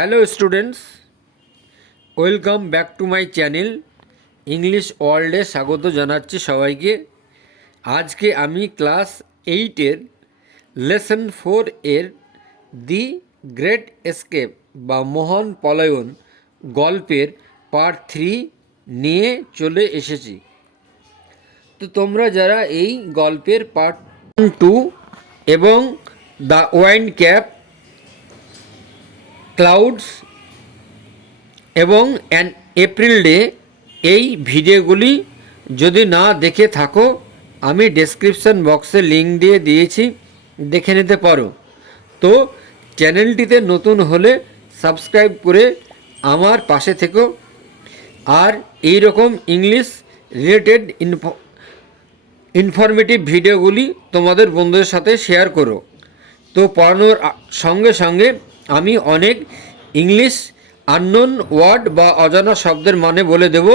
Hello students, welcome back to my channel English ওয়ার্ল্ডে স্বাগত জানাচ্ছি সবাইকে। আজকে আমি ক্লাস 8-এর লেসন 4-এর দি গ্রেট এস্কেপ বা মহান পলায়ন গল্পের পার্ট 3 নিয়ে চলে এসেছি। তো তোমরা যারা এই গল্পের পার্ট 2 এবং দ্য ওয়াইন ক্যাপ, ক্লাউডস এবং অ্যান এপ্রিল ডে এই ভিডিওগুলি যদি না দেখে থাকো, আমি ডেসক্রিপশন বক্সে লিঙ্ক দিয়ে দিয়েছি, দেখে নিতে পারো। তো চ্যানেলটিতে নতুন হলে সাবস্ক্রাইব করে আমার পাশে থেকো, আর এই রকম ইংলিশ রিলেটেড ইনফরমেটিভ ভিডিওগুলি তোমাদের বন্ধুদের সাথে শেয়ার করো। তো পড়ানোর সঙ্গে সঙ্গে আমি অনেক ইংলিশ আননোন ওয়ার্ড বা অজানা শব্দের মানে বলে দেব,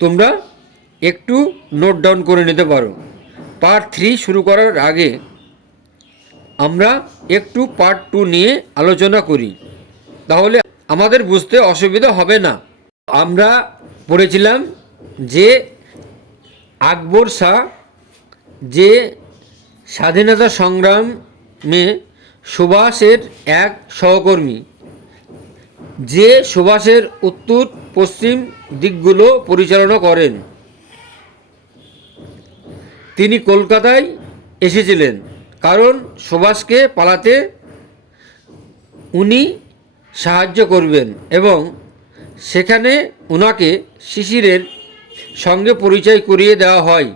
তোমরা একটু নোট ডাউন করে নিতে পারো। পার্ট 3 শুরু করার আগে আমরা একটু পার্ট 2 নিয়ে আলোচনা করি, তাহলে আমাদের বুঝতে অসুবিধা হবে না। আমরা পড়েছিলাম যে আকবর শাহ যে স্বাধীনতা সংগ্রামে সুভাষের এক সহকর্মী, যে সুভাষের উত্তর পশ্চিম দিকগুলো পরিচালনা করেন, তিনি কলকাতায় এসেছিলেন কারণ সুভাষকে পালাতে উনি সাহায্য করবেন, এবং সেখানে ওনাকে শিশিরের সঙ্গে পরিচয় করিয়ে দেওয়া হয়।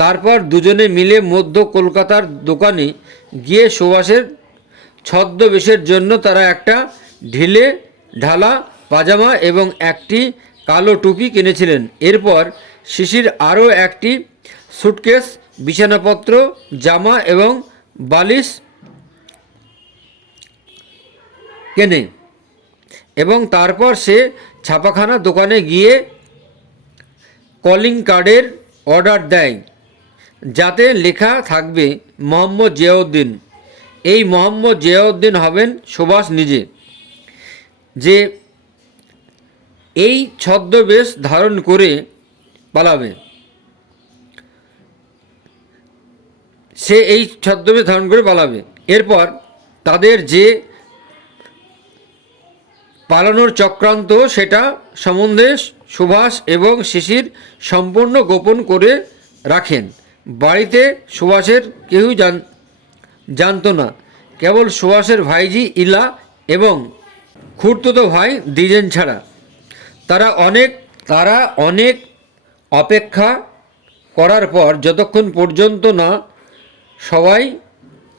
তারপর দুজনে মিলে মধ্য কলকাতার দোকানে গিয়ে সুভাষের ছদ্মবেশের জন্য তারা একটা ঢিলে ঢালা পাজামা এবং একটি কালো টুপি কিনেছিলেন। এরপর শিশির আরও একটি সুটকেস, বিছানাপত্র, জামা এবং বালিশ কেনে, এবং তারপর সে ছাপাখানা দোকানে গিয়ে কলিং কার্ডের অর্ডার দেয়, যাতে লেখা থাকবে মোহাম্মদ জিয়াউদ্দিন। এই মোহাম্মদ জিয়াউদ্দিন হবেন সুভাষ নিজে, যে এই ছদ্মবেশ ধারণ করে পালাবে। সে এই ছদ্মবেশ ধারণ করে পালাবে। এরপর তাদের যে পালানোর চক্রান্ত, সেটা সম্বন্ধে সুভাষ এবং শিশির সম্পূর্ণ গোপন করে রাখেন। বাড়িতে সুভাষের কেউই জানতো না, কেবল সুভাষের ভাইজি ইলা এবং খুড়তুতো ভাই দ্বিজেন ছাড়া। তারা অনেক অপেক্ষা করার পর, যতক্ষণ পর্যন্ত না সবাই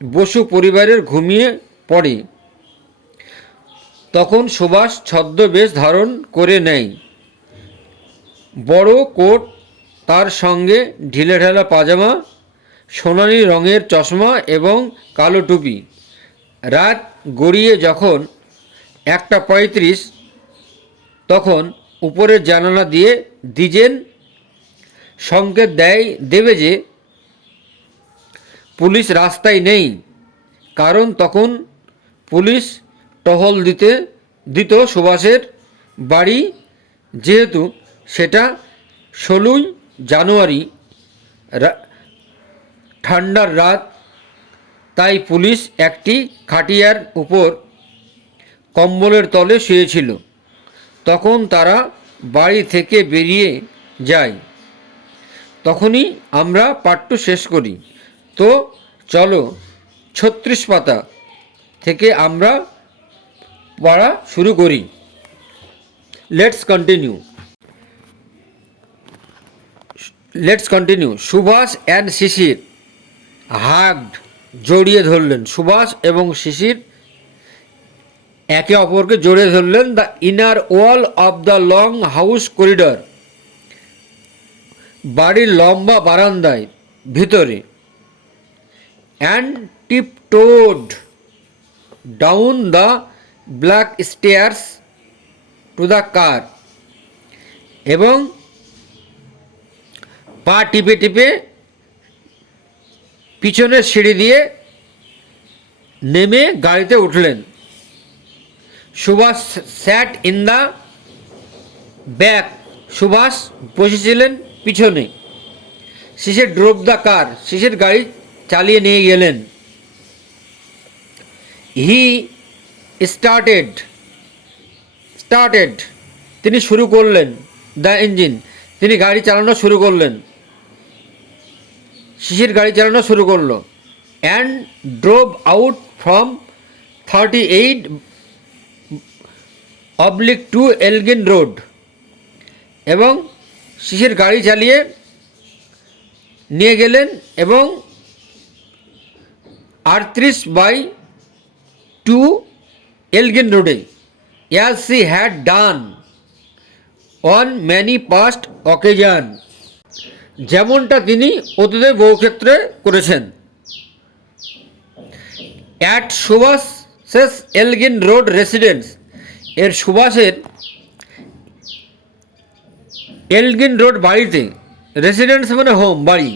বসু পরিবারের ঘুমিয়ে পড়ে, তখন সুভাষ ছদ্মবেশ ধারণ করে নেয়। বড় কোট, তার সঙ্গে ঢিলেঢালা পাজামা, সোনালি রঙের চশমা এবং কালো টুপি। রাত গড়িয়ে যখন 1:35, তখন উপরের জানালা দিয়ে দ্বিজেন সংকেত দেবে যে পুলিশ রাস্তায় নেই, কারণ তখন পুলিশ টহল দিত সুভাষের বাড়ি, যেহেতু সেটা 16ই জানুয়ারি, ঠান্ডার রাত, তাই পুলিশ একটি খাটিয়ার উপর কম্বলের তলে শুয়েছিল। তখন তারা বাড়ি থেকে বেরিয়ে যায়। তখনই আমরা পার্ট 2 শেষ করি। তো চলো 36 পাতা থেকে আমরা পড়া শুরু করি। Let's continue. Subhash and Shishir hugged, জড়িয়ে ধরলেন। সুভাষ এবং শিশির একে অপরকে জড়িয়ে ধরলেন। The inner wall of the long house corridor, বাড়ির লম্বা বারান্দায় ভিতরে। And tiptoed down the black stairs to the car, এবং পা টিপে টিপে পিছনের সিঁড়ি দিয়ে নেমে গাড়িতে উঠলেন। সুভাষ স্যাট ইন দ্য ব্যাক, সুভাষ বসেছিলেন পিছনে। শিশির ড্রোভ দ্য কার, শিশির গাড়ি চালিয়ে নিয়ে গেলেন। হি স্টার্টেড, তিনি শুরু করলেন। দ্য ইঞ্জিন, তিনি গাড়ি চালানো শুরু করলেন। শিশির গাড়ি চালানো শুরু করলো। And drove out from 38/2 Elgin road, এবং শিশির গাড়ি চালিয়ে নিয়ে গেলেন এবং 38/2 এলগিন রোডে, as she had done on many past occasion, যেমনটা তিনি অতীতে বহু ক্ষেত্রে করেছেন। At Subhas's Elgin road residence, এর সুভাষের এলগিন রোড বাড়িতে, রেসিডেন্স মানে হোম, বাড়ি।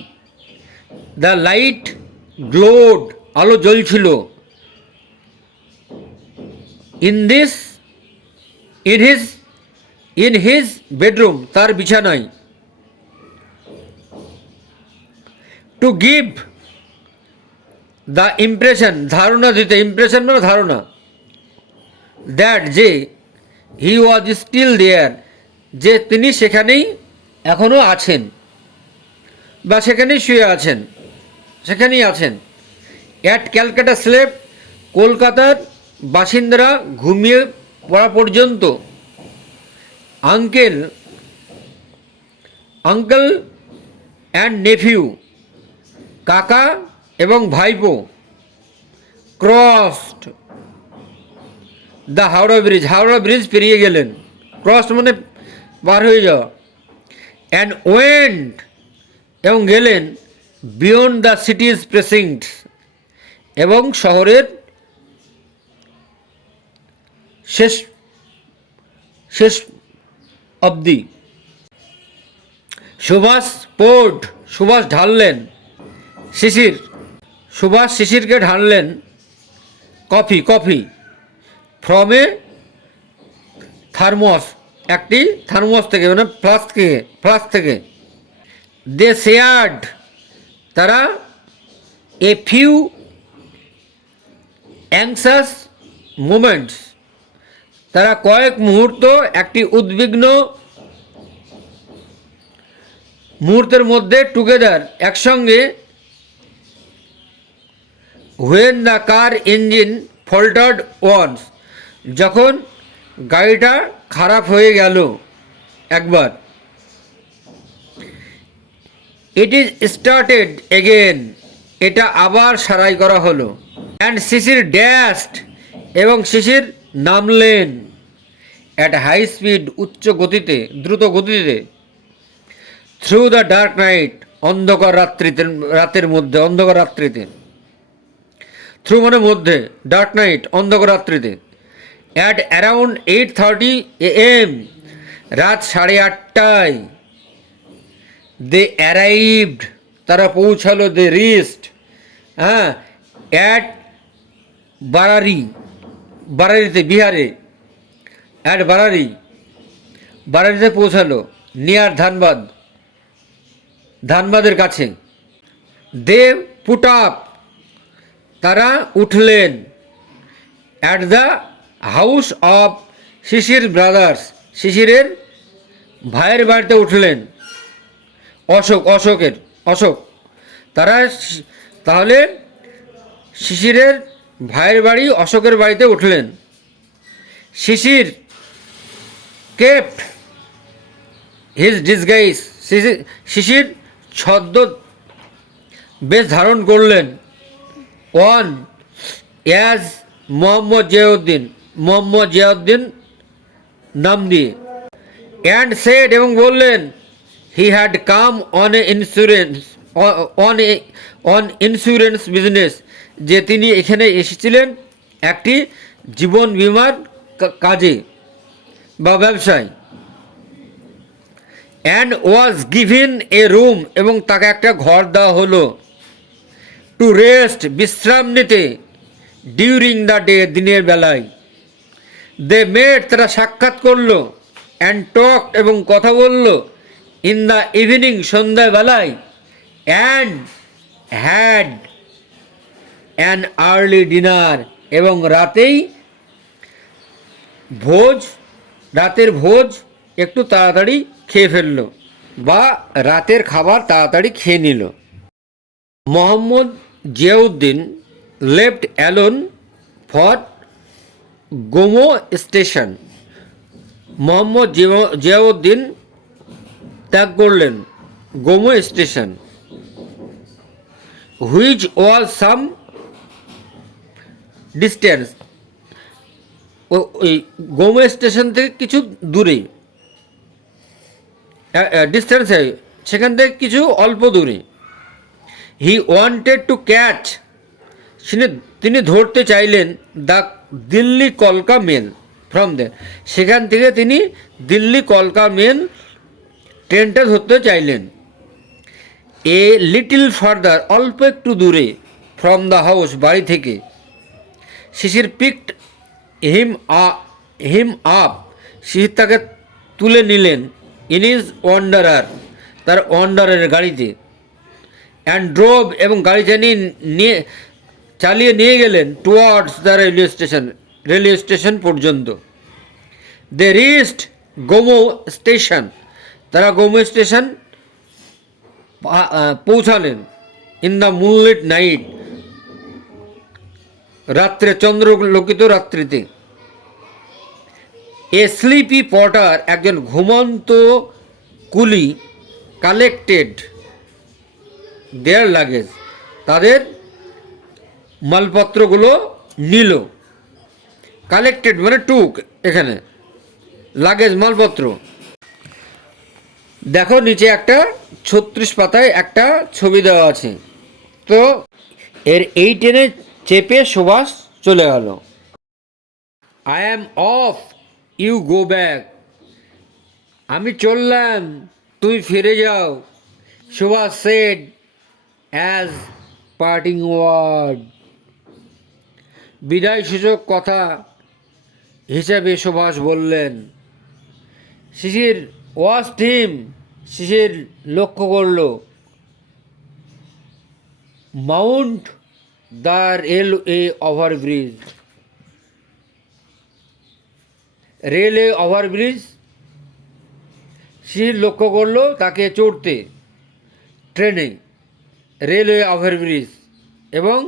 দ্য লাইট গ্লোড, আলো জ্বলছিল। ইন হিজ বেডরুম, তার বিছানায়। টু গিভ দ্য ইমপ্রেশন, ধারণা দিতে, ইমপ্রেশন মানে ধারণা, দ্যাট যে হি ওয়াজ স্টিল দেয়ার, যে তিনি সেখানেই এখনও আছেন বা সেখানেই শুয়ে আছেন, সেখানেই আছেন। অ্যাট ক্যালকাটা স্লেপ, কলকাতার বাসিন্দারা ঘুমিয়ে পড়া পর্যন্ত। আঙ্কেল অ্যান্ড নেফিউ, কাকা এবং ভাইপো। Crossed the Howrah bridge, Howrah bridge পেরিয়ে গেলেন। ক্রসড মানে পার হয়ে যাওয়া। অ্যান্ড ওয়েন্ট, এবং গেলেন। বিয়ন্ড দ্য সিটিজ প্রেসিংটস, এবং শহরের শেষ অবধি। সুভাষ পোর্ট, সুভাষ ঢাললেন। সুভাষ শিশিরকে ঢাললেন কফি ফ্রম এ থার্মস, একটি থার্মস থেকে, মানে ফ্লাস্ক থেকে। দে শেয়ার্ড, তারা এ ফিউ অ্যাংসাস মোমেন্টস, তারা কয়েক মুহূর্ত, একটি উদ্বিগ্ন মুহূর্তের মধ্যে, টুগেদার, একসঙ্গে। When the car engine faltered once, যখন গাড়িটা খারাপ হয়ে গেল একবার। ইট ইজ স্টার্টেড এগেন, এটা আবার সারাই করা হলো। অ্যান্ড শিশির ড্যাশড, এবং শিশির নামলেন। অ্যাট হাই স্পিড, উচ্চ গতিতে, দ্রুত গতিতে। থ্রু দ্য ডার্ক নাইট, অন্ধকার রাতের মধ্যে, অন্ধকার রাত্রিতে। থ্রু মানে মধ্যে, ডার্ক নাইট অন্ধকার রাত্রিতে। অ্যাট অ্যারাউন্ড 8:30 AM, রাত 8:30টায়। দে অ্যারাইভড, তারা পৌঁছালো। দে রিচড, অ্যাট বারারিতে, বিহারে। অ্যাট বারারিতে পৌঁছালো। নিয়ার ধানবাদের কাছে। দে পুট আপ, তারা উঠলেন। At the house of Sisir brothers, শিশিরের ভাইয়ের বাড়িতে উঠলেন। অশোক, তারা তাহলে শিশিরের ভাইয়ের বাড়ি অশোকের বাড়িতে উঠলেন। শিশির কেপ্ট হিজ ডিসগাইজ, শিশির ছদ্ম বেশ ধারণ করলেন। ওয়ান অ্যাজ মোহাম্মদ জিয়াউদ্দিন নাম দিয়ে। অ্যান্ড সেড, এবং বললেন। He had come on insurance business, যে তিনি এখানে এসেছিলেন একটি জীবন বিমার কাজে বা ব্যবসায়। And was given a room, এবং তাকে একটা ঘর দেওয়া হলো। টু রেস্ট, বিশ্রাম নিতে। ডিউরিং দ্য ডে, দিনের বেলায়। দে মেট, তারা সাক্ষাৎ করলো, অ্যান্ড টক এবং কথা বলল, ইন দ্য ইভিনিং, সন্ধ্যাবেলায়, and had an early dinner, এবং রাতের ভোজ একটু তাড়াতাড়ি খেয়ে ফেললো, বা রাতের খাবার তাড়াতাড়ি খেয়ে নিল। Mohammad Ziauddin left alone for Gomoh station. Mohammad Ziauddin ত্যাগ করলেন Gomoh station, which was some distance, ওই গোমো স্টেশন থেকে কিছু দূরে, ডিস্টেন্স, সেখান থেকে কিছু অল্প দূরে। হি ওয়ান্টেড টু ক্যাচ, তিনি ধরতে চাইলেন দ্য দিল্লি কলকা মেল ফ্রম দে, সেখান থেকে তিনি দিল্লি কলকা মেল ট্রেনটা ধরতে চাইলেন। এ লিটিল ফার্দার, অল্প একটু দূরে, ফ্রম দ্য হাউস, বাড়ি থেকে। শিশির পিকড হিম আপ, শিশির তাকে তুলে নিলেন, ইন ইজ ওয়ান্ডারার, তার ওয়ান্ডারের গাড়িতে। অ্যান্ড ড্রোভ, এবং গাড়ি চালিয়ে নিয়ে গেলেন টুয়ার্ডস দ্য রেলওয়ে স্টেশন পর্যন্ত। দে রিচড গোমো স্টেশন, তারা গোমো স্টেশন পৌঁছালেন। ইন দ্য মুনলিট নাইট, রাত্রে, চন্দ্রলোকিত রাত্রিতে। এ স্লিপি পর্টার, একজন ঘুমন্ত কুলি, কালেক্টেড দেয়ার লাগেজ, তাদের মালপত্রগুলো নিল। কালেক্টেড মানে টুক, এখানে লাগেজ মালপত্র। দেখো নিচে একটা 36 পাতায় একটা ছবি দেওয়া আছে। তো এই ট্রেনে চেপে সুভাষ চলে গেল। I am off, you go back, আমি চললাম, তুমি ফিরে যাও। Subhash said as parting word, বিদায় সূচক কথা হিসাবে সুভাষ বললেন। শিশির ওয়াচড হিম, শিশির লক্ষ্য করল, mount the railway overbridge, railway overbridge, Shishir লক্ষ্য করল তাকে চড়তে ট্রেনে, রেলওয়ে ওভারব্রিজ, এবং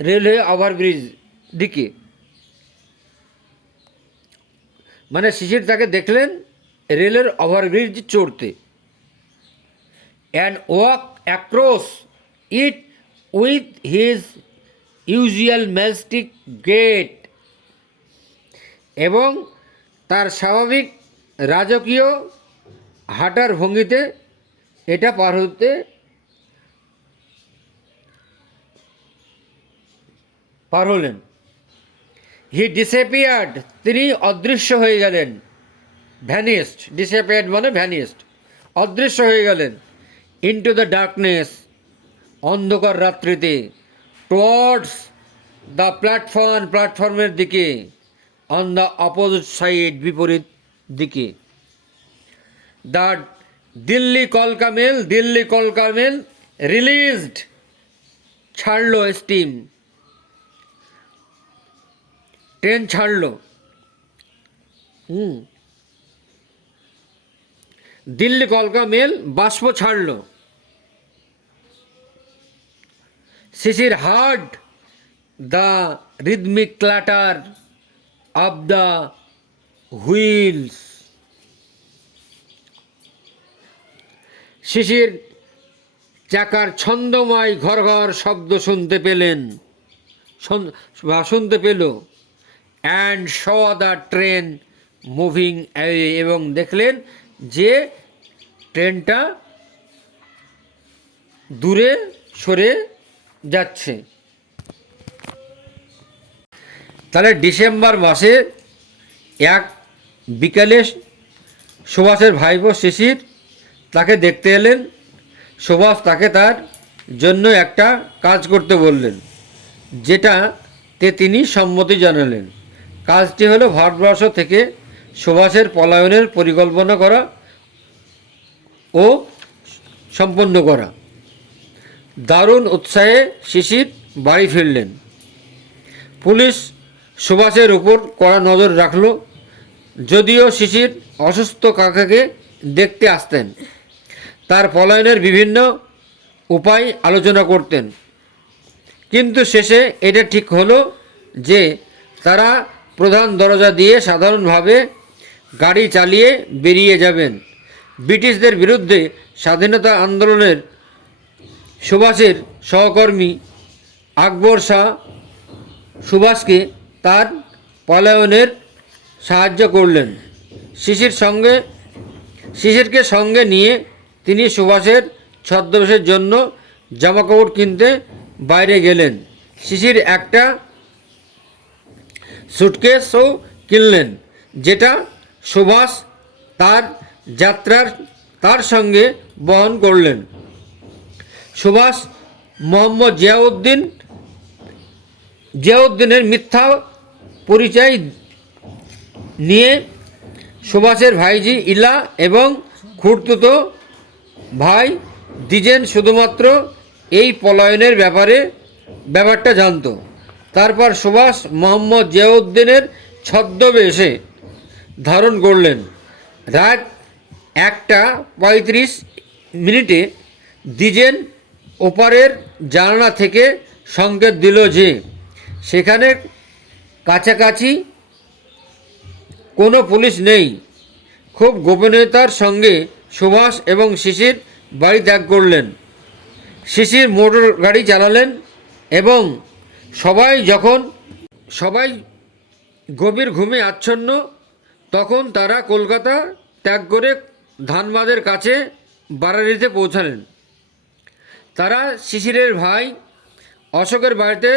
রেলওয়ে ওভারব্রিজ দিকে, মানে শিশির তাকে দেখলেন রেলের ওভারব্রিজ চড়তে। And walk across it with his usual majestic gait, এবং তার স্বাভাবিক রাজকীয় হাঁটার ভঙ্গিতে এটা পার হলেন। হি ডিসঅ্যাপিয়ার্ড, তিনি অদৃশ্য হয়ে গেলেন। ভ্যানিস্ট, ডিসঅ্যাপিয়ার্ড মানে ভ্যানিস্ট, অদৃশ্য হয়ে গেলেন। ইনটু দ্য ডার্কনেস, অন্ধকার রাত্রিতে। টুয়ার্ডস দ্য প্ল্যাটফর্মের দিকে। অন দ্য অপোজিট সাইড, বিপরীত দিকে। দ্য দিল্লি কলকা মেল রিলিজড, ছাড়লো স্টিম, ট্রেন ছাড়লো। দিল্লি কলকা মেল বাষ্প ছাড়ল। Shishir heard the rhythmic clatter of the wheels, Shishir চাকার ছন্দময় ঘর ঘর শব্দ শুনতে পেল। And saw the train moving away, এবং দেখলেন যে ট্রেনটা দূরে সরে যাচ্ছে। তাহলে ডিসেম্বর মাসে এক বিকালে সুভাষের ভাইপো শিশির তাকে দেখতে এলেন। সুভাষ তাকে তার জন্য একটা কাজ করতে বললেন, যেটাতে তিনি সম্মতি জানালেন। কাজটি হলো ভারতবর্ষ থেকে সুভাষের পলায়নের পরিকল্পনা করা ও সম্পন্ন করা। দারুণ উৎসাহে শিশির বাড়ি ফিরলেন। পুলিশ সুভাষের উপর কড়া নজর রাখল। যদিও শিশির অসুস্থ কাকাকে দেখতে আসতেন, তার পলায়নের বিভিন্ন উপায় আলোচনা করতেন, কিন্তু শেষে এটা ঠিক হলো যে তারা প্রধান দরজা দিয়ে সাধারণভাবে গাড়ি চালিয়ে বেরিয়ে যাবেন। ব্রিটিশদের বিরুদ্ধে স্বাধীনতা আন্দোলনের সুভাষের সহকর্মী আকবর শাহ সুভাষকে তার পলায়নের সাহায্য করলেন। শিশিরকে সঙ্গে নিয়ে তিনি সুভাষের ছদ্মবেশের জন্য জামাকাপড় কিনতে বাইরে গেলেন। শিশির একটা সুটকেসও কিনলেন, যেটা সুভাষ তার যাত্রার তার সঙ্গে বহন করলেন। সুভাষ মোহাম্মদ জিয়াউদ্দিনের মিথ্যা পরিচয় নিয়ে সুভাষের ভাইজি ইলা এবং খুড়তুতো ভাই দ্বিজেন শুধুমাত্র এই পলায়নের ব্যাপারটা জানত। তারপর সুভাষ মোহাম্মদ জিয়াউদ্দিনের ছদ্মবেশে ধারণ করলেন। রাত 1:35 দ্বিজেন ওপারের জানালা থেকে সংকেত দিল যে সেখানে কাছাকাছি কোনো পুলিশ নেই। খুব গোপনীয়তার সঙ্গে সুভাষ এবং শিশির বাড়ি ত্যাগ করলেন। শিশির মোটর গাড়ি চালালেন এবং সবাই গভীর ঘুমে আচ্ছন্ন, তখন তারা কলকাতা ত্যাগ করে ধানবাদের কাছে বারারিতে পৌঁছালেন। তারা শিশিরের ভাই অশোকের বাড়িতে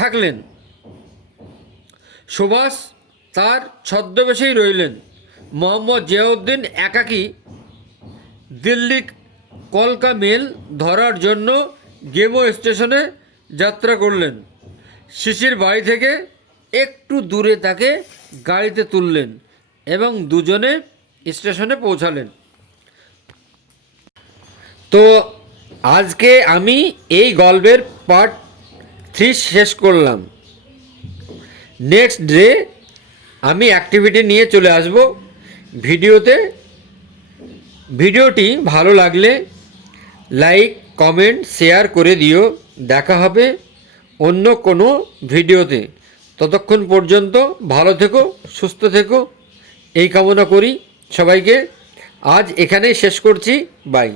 থাকলেন। সুভাষ তার ছদ্মবেশেই রইলেন। মোহাম্মদ জিয়াউদ্দিন একাকী দিল্লি কলকা মেল ধরার জন্য গেমো স্টেশনে যাত্রা করলেন। শিশির বাড়ি থেকে একটু দূরে তাকে গাড়িতে তুললেন এবং দুজনে স্টেশনে পৌঁছালেন। তো আজকে আমি এই গল্পের পার্ট 3 শেষ করলাম। নেক্সট ডে আমি অ্যাক্টিভিটি নিয়ে চলে আসব ভিডিওটি ভালো লাগলে লাইক, কমেন্ট, শেয়ার করে দিও। দেখা হবে অন্য কোনো ভিডিওতে। ততক্ষণ পর্যন্ত ভালো থেকো, সুস্থ থেকো, এই কামনা করি সবাইকে। আজ এখানেই শেষ করছি। বাই।